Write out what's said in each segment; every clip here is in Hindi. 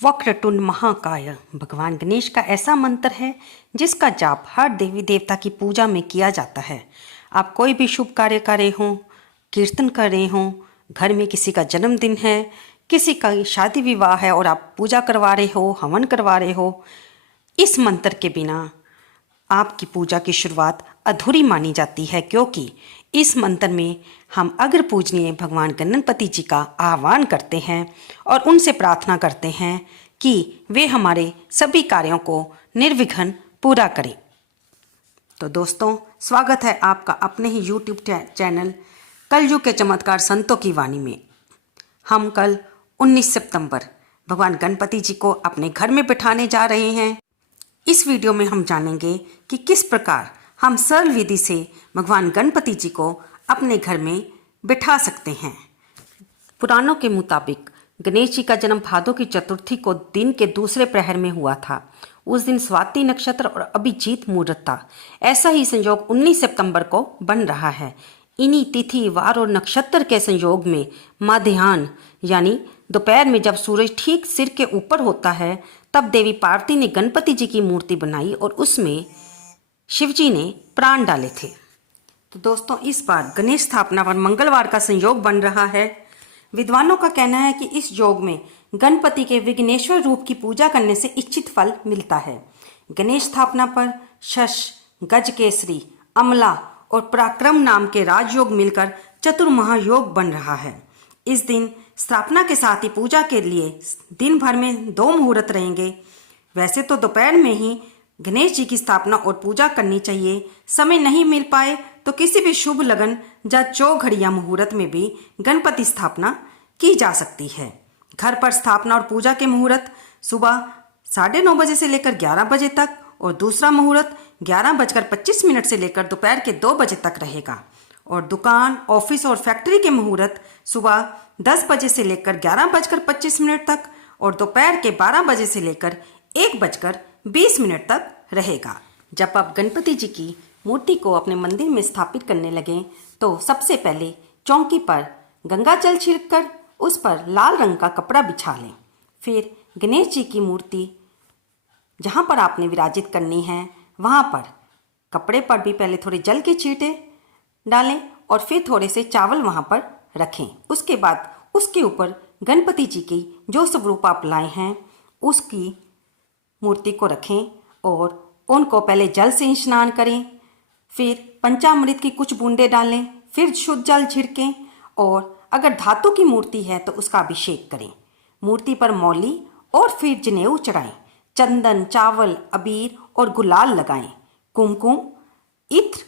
वक्रतुंड महाकाय भगवान गणेश का ऐसा मंत्र है जिसका जाप हर देवी देवता की पूजा में किया जाता है। आप कोई भी शुभ कार्य कर रहे हों, कीर्तन कर रहे हों, घर में किसी का जन्मदिन है, किसी का शादी विवाह है और आप पूजा करवा रहे हो, हवन करवा रहे हो, इस मंत्र के बिना आपकी पूजा की शुरुआत अधूरी मानी जाती है, क्योंकि इस मंत्र में हम अग्र पूजनीय भगवान गणपति जी का आह्वान करते हैं और उनसे प्रार्थना करते हैं कि वे हमारे सभी कार्यों को निर्विघ्न पूरा करें। तो दोस्तों, स्वागत है आपका अपने ही YouTube चैनल कलयुग के चमत्कार संतों की वाणी में। हम कल 19 सितंबर भगवान गणपति जी को अपने घर में बिठाने जा रहे हैं। इस वीडियो में हम जानेंगे कि किस प्रकार हम सरल विधि से भगवान गणपति जी को अपने घर में बिठा सकते हैं। पुराणों के मुताबिक गणेश जी का जन्म भादों की चतुर्थी को दिन के दूसरे प्रहर में हुआ था। उस दिन स्वाति नक्षत्र और अभिजीत मुहूर्त था। ऐसा ही संयोग 19 सितंबर को बन रहा है। इन्हीं तिथि, वार और नक्षत्र के संयोग में मध्याह्न यानी दोपहर में जब सूरज ठीक सिर के ऊपर होता है, तब देवी पार्वती ने गणपति जी की मूर्ति बनाई और उसमें शिवजी ने प्राण डाले थे। तो दोस्तों, इस बार गणेश स्थापना पर मंगलवार का संयोग बन रहा है। विद्वानों का कहना है कि इस योग में गणपति के विघ्नेश्वर रूप की पूजा करने से इच्छित फल मिलता है। गणेश स्थापना पर शश, गजकेसरी, अमला और पराक्रम नाम के राजयोग मिलकर चतुर्महायोग बन रहा है। इस दिन स्थापना के साथ ही पूजा के लिए दिन भर में 2 मुहूर्त रहेंगे। वैसे तो दोपहर में ही गणेश जी की स्थापना और पूजा करनी चाहिए। समय नहीं मिल पाए तो किसी भी शुभ लगन या चौघड़िया मुहूर्त में भी गणपति स्थापना की जा सकती है। घर पर स्थापना और पूजा के मुहूर्त सुबह 9:30 बजे से लेकर 11 बजे तक और दूसरा मुहूर्त 11:25 से लेकर दोपहर के 2 बजे तक रहेगा। और दुकान, ऑफिस और फैक्ट्री के मुहूर्त सुबह 10 बजे से लेकर 11:25 तक और दोपहर के 12 बजे से लेकर 1:20 तक रहेगा। जब आप गणपति जी की मूर्ति को अपने मंदिर में स्थापित करने लगें तो सबसे पहले चौकी पर गंगा जल छिड़ककर उस पर लाल रंग का कपड़ा बिछा लें। फिर गणेश जी की मूर्ति जहाँ पर आपने विराजित करनी है वहाँ पर कपड़े पर भी पहले थोड़े जल के छींटे डालें और फिर थोड़े से चावल वहाँ पर रखें। उसके बाद उसके ऊपर गणपति जी की जो स्वरूप आप लाए हैं उसकी मूर्ति को रखें और उनको पहले जल से स्नान करें। फिर पंचामृत की कुछ बूंदें डालें, फिर शुद्ध जल छिड़कें और अगर धातु की मूर्ति है तो उसका अभिषेक करें। मूर्ति पर मौली और फिर जनेऊ चढ़ाएं। चंदन, चावल, अबीर और गुलाल लगाएं। कुमकुम, इत्र,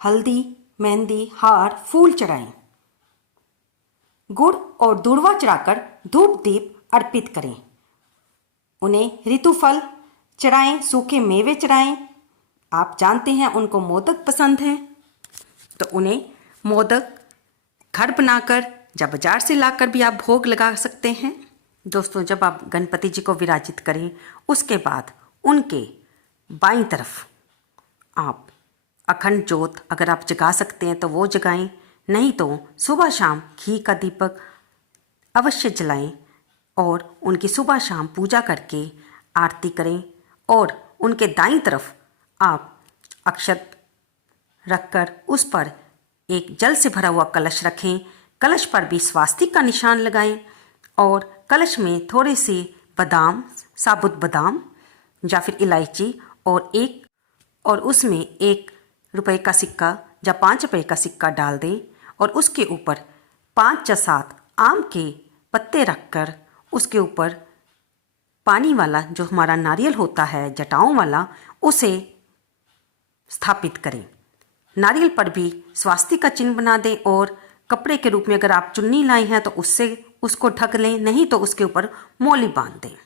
हल्दी, मेहंदी, हार, फूल चढ़ाएं। गुड़ और दूर्वा चढ़ाकर धूप दीप अर्पित करें। उन्हें ऋतुफल चढ़ाएं, सूखे मेवे चढ़ाएं। आप जानते हैं उनको मोदक पसंद हैं तो उन्हें मोदक घर बनाकर या बाजार से लाकर भी आप भोग लगा सकते हैं। दोस्तों, जब आप गणपति जी को विराजित करें उसके बाद उनके बाईं तरफ आप अखंड ज्योत अगर आप जगा सकते हैं तो वो जगाएं, नहीं तो सुबह शाम घी का दीपक अवश्य जलाएं और उनकी सुबह शाम पूजा करके आरती करें। और उनके दाईं तरफ आप अक्षत रखकर उस पर एक जल से भरा हुआ कलश रखें। कलश पर भी स्वास्तिक का निशान लगाएं और कलश में थोड़े से बादाम, साबुत बादाम या फिर इलायची और उसमें 1 रुपये का सिक्का या 5 रुपये का सिक्का डाल दें और उसके ऊपर 5 या 7 आम के पत्ते रखकर उसके ऊपर पानी वाला जो हमारा नारियल होता है जटाओं वाला, उसे स्थापित करें। नारियल पर भी स्वास्तिक का चिन्ह बना दें और कपड़े के रूप में अगर आप चुन्नी लाए हैं तो उससे उसको ढक लें, नहीं तो उसके ऊपर मौली बांध दें।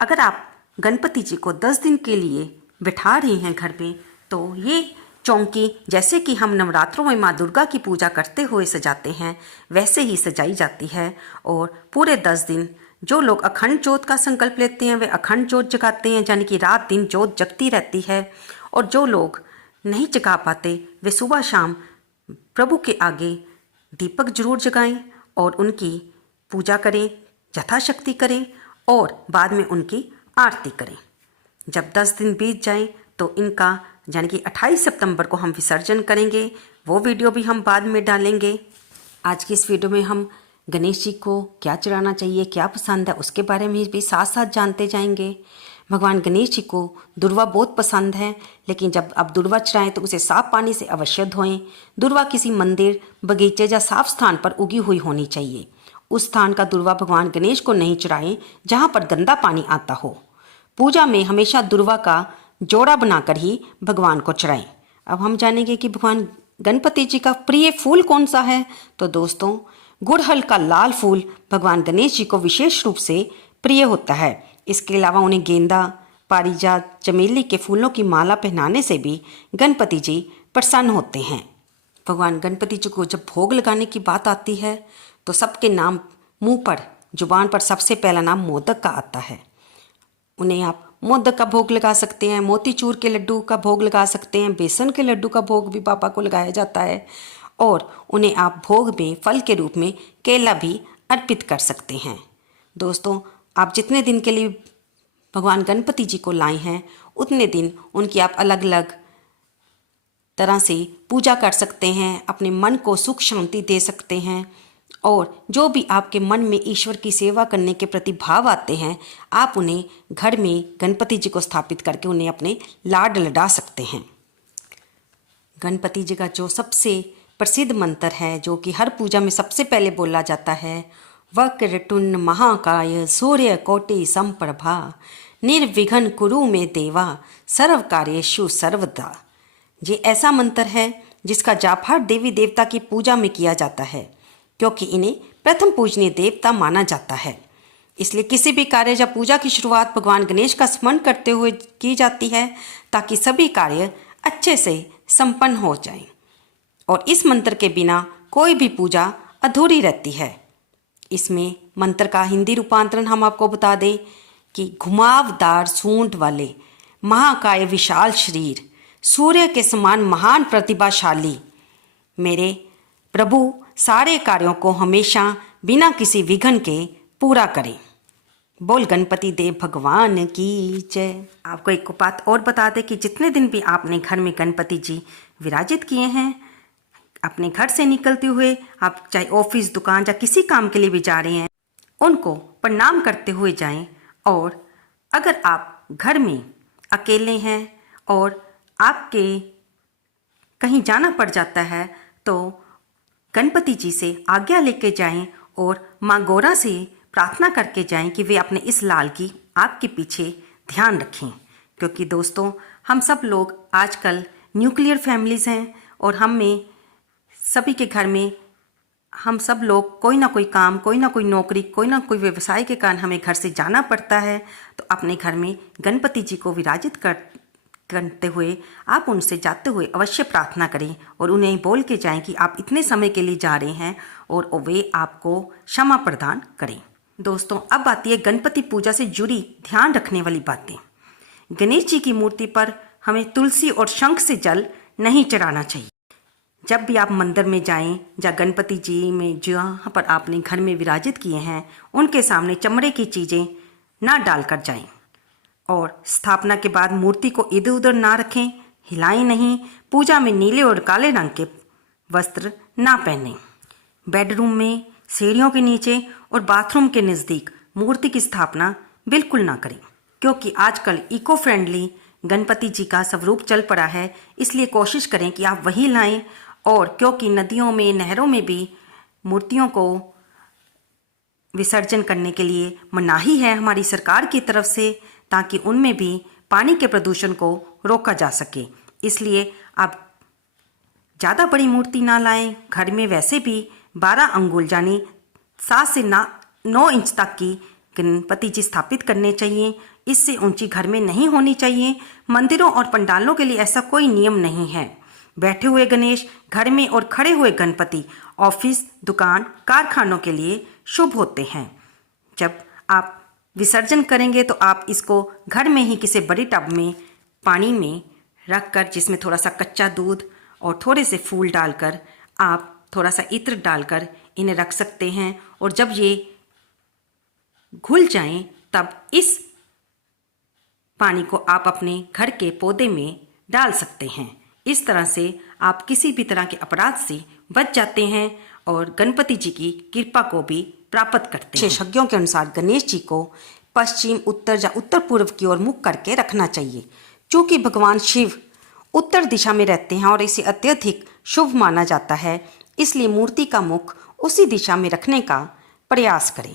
अगर आप गणपति जी को 10 दिन के लिए बिठा रहे हैं घर पे तो ये चौकी जैसे कि हम नवरात्रों में माँ दुर्गा की पूजा करते हुए सजाते हैं वैसे ही सजाई जाती है। और पूरे 10 दिन जो लोग अखंड ज्योत का संकल्प लेते हैं वे अखंड ज्योत जगाते हैं, यानी कि रात दिन ज्योत जगती रहती है। और जो लोग नहीं जगा पाते वे सुबह शाम प्रभु के आगे दीपक जरूर जगाएं और उनकी पूजा करें, यथाशक्ति करें और बाद में उनकी आरती करें। जब 10 दिन बीत जाएं तो इनका यानी कि 28 सितंबर को हम विसर्जन करेंगे। वो वीडियो भी हम बाद में डालेंगे। आज की इस वीडियो में हम गणेश जी को क्या चढ़ाना चाहिए, क्या पसंद है, उसके बारे में भी साथ साथ जानते जाएंगे। भगवान गणेश जी को दुर्वा बहुत पसंद है, लेकिन जब आप दुर्वा चढ़ाएं तो उसे साफ पानी से अवश्य धोएं। दुर्वा किसी मंदिर, बगीचे या साफ स्थान पर उगी हुई होनी चाहिए। उस स्थान का दुर्वा भगवान गणेश को नहीं चढ़ाएं जहाँ पर गंदा पानी आता हो। पूजा में हमेशा दुर्वा का जोड़ा बनाकर ही भगवान को चढ़ाएं। अब हम जानेंगे कि भगवान गणपति जी का प्रिय फूल कौन सा है। तो दोस्तों, गुड़हल का लाल फूल भगवान गणेश जी को विशेष रूप से प्रिय होता है। इसके अलावा उन्हें गेंदा, पारिजात, चमेली के फूलों की माला पहनाने से भी गणपति जी प्रसन्न होते हैं। भगवान गणपति जी को जब भोग लगाने की बात आती है तो सबके नाम मुंह पर, जुबान पर सबसे पहला नाम मोदक का आता है। उन्हें आप मोदक का भोग लगा सकते हैं, मोतीचूर के लड्डू का भोग लगा सकते हैं, बेसन के लड्डू का भोग भी पापा को लगाया जाता है, और उन्हें आप भोग में फल के रूप में केला भी अर्पित कर सकते हैं। दोस्तों, आप जितने दिन के लिए भगवान गणपति जी को लाए हैं उतने दिन उनकी आप अलग अलग तरह से पूजा कर सकते हैं, अपने मन को सुख शांति दे सकते हैं, और जो भी आपके मन में ईश्वर की सेवा करने के प्रति भाव आते हैं, आप उन्हें घर में गणपति जी को स्थापित करके उन्हें अपने लाड लडा सकते हैं। गणपति जी का जो सबसे प्रसिद्ध मंत्र है, जो कि हर पूजा में सबसे पहले बोला जाता है, वक्रतुंड महाकाय सूर्यकोटि समप्रभा निर्विघ्न कुरु मे देवा सर्व कार्येषु सर्वदा। ये ऐसा मंत्र है जिसका जाप हर देवी देवता की पूजा में किया जाता है, क्योंकि इन्हें प्रथम पूजनीय देवता माना जाता है। इसलिए किसी भी कार्य या पूजा की शुरुआत भगवान गणेश का स्मरण करते हुए की जाती है, ताकि सभी कार्य अच्छे से संपन्न हो जाएं। और इस मंत्र के बिना कोई भी पूजा अधूरी रहती है। इसमें मंत्र का हिंदी रूपांतरण हम आपको बता दें कि घुमावदार सूंड वाले, महाकाय विशाल शरीर, सूर्य के समान महान प्रतिभाशाली मेरे प्रभु सारे कार्यों को हमेशा बिना किसी विघ्न के पूरा करें। बोल गणपति देव भगवान की जय। आपको एक बात और बता दें कि जितने दिन भी आपने घर में गणपति जी विराजित किए हैं, अपने घर से निकलते हुए आप चाहे ऑफिस, दुकान या किसी काम के लिए भी जा रहे हैं, उनको प्रणाम करते हुए जाएं। और अगर आप घर में अकेले हैं और आपके कहीं जाना पड़ जाता है तो गणपति जी से आज्ञा लेके जाएं और माँ गौरा से प्रार्थना करके जाएं कि वे अपने इस लाल की आपके पीछे ध्यान रखें। क्योंकि दोस्तों, हम सब लोग आजकल न्यूक्लियर फैमिलीज़ हैं और हम में सभी के घर में हम सब लोग कोई ना कोई काम, कोई ना कोई नौकरी, कोई ना कोई व्यवसाय के कारण हमें घर से जाना पड़ता है। तो अपने घर में गणपति जी को विराजित करते हुए आप उनसे जाते हुए अवश्य प्रार्थना करें और उन्हें बोल के जाएं कि आप इतने समय के लिए जा रहे हैं और वे आपको क्षमा प्रदान करें। दोस्तों, अब आती है गणपति पूजा से जुड़ी ध्यान रखने वाली बातें। गणेश जी की मूर्ति पर हमें तुलसी और शंख से जल नहीं चढ़ाना चाहिए। जब भी आप मंदिर में जाएं या गणपति जी में जहाँ पर आपने घर में विराजित किए हैं, उनके सामने चमड़े की चीज़ें ना डालकर जाएं। और स्थापना के बाद मूर्ति को इधर उधर ना रखें, हिलाएं नहीं। पूजा में नीले और काले रंग के वस्त्र ना पहनें। बेडरूम में, सीढ़ियों के नीचे और बाथरूम के नज़दीक मूर्ति की स्थापना बिल्कुल ना करें, क्योंकि आजकल इको फ्रेंडली गणपति जी का स्वरूप चल पड़ा है। इसलिए कोशिश करें कि आप वही लाएं। और क्योंकि नदियों में, नहरों में भी मूर्तियों को विसर्जन करने के लिए मनाही है हमारी सरकार की तरफ से, ताकि उनमें भी पानी के प्रदूषण को रोका जा सके। इसलिए आप ज़्यादा बड़ी मूर्ति ना लाएं। घर में वैसे भी 12 अंगुल यानी 7 से 9 इंच तक की गणपति जी स्थापित करने चाहिए। इससे ऊंची घर में नहीं होनी चाहिए। मंदिरों और पंडालों के लिए ऐसा कोई नियम नहीं है। बैठे हुए गणेश घर में और खड़े हुए गणपति ऑफिस, दुकान, कारखानों के लिए शुभ होते हैं। जब आप विसर्जन करेंगे तो आप इसको घर में ही किसी बड़ी टब में पानी में रखकर, जिसमें थोड़ा सा कच्चा दूध और थोड़े से फूल डालकर, आप थोड़ा सा इत्र डालकर इन्हें रख सकते हैं। और जब ये घुल जाएं तब इस पानी को आप अपने घर के पौधे में डाल सकते हैं। इस तरह से आप किसी भी तरह के अपराध से बच जाते हैं और गणपति जी की कृपा को भी प्राप्त करते हैं। विशेषज्ञों के अनुसार गणेश जी को पश्चिम, उत्तर या उत्तर पूर्व की ओर मुख करके रखना चाहिए। चूँकि भगवान शिव उत्तर दिशा में रहते हैं और इसे अत्यधिक शुभ माना जाता है, इसलिए मूर्ति का मुख उसी दिशा में रखने का प्रयास करें।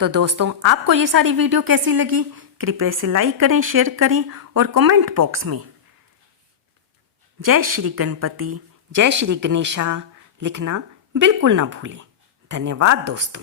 तो दोस्तों, आपको ये सारी वीडियो कैसी लगी? कृपया इसे लाइक करें, शेयर करें और कमेंट बॉक्स में जय श्री गणपति, जय श्री गणेशा लिखना बिल्कुल ना भूलें। धन्यवाद दोस्तों।